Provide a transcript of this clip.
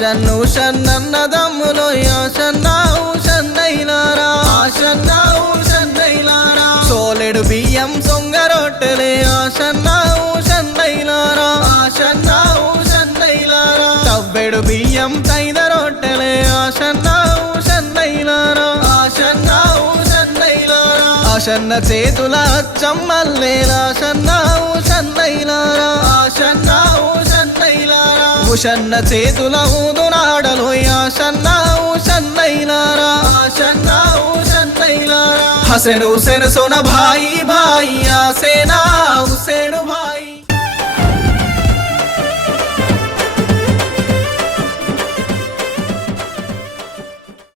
షన్ను షన్నన్నదమ్ములో షన్నావు షన్నైలారా షన్నావు షన్నైలారా సోలెడు బియ్యం సొంగ రొట్టెలే షన్నావు షన్నైలారా షన్నావు షన్నైలారా తవ్వెడు బియ్యం తైద రొట్టెలే షన్నావు షన్నైలారా షన్నావు షన్నైలారా షన్న చేతుల చమ్మల్లేలా షన్నావు షన్నైలారా షన్నావు షన్నైలారా షన్న చేతుల ఊదునాడలో షన్నావు షన్నైలారా షన్నావు షన్నైలారా హసెను సెను సొన భాయి భాయి సేనా హుసేను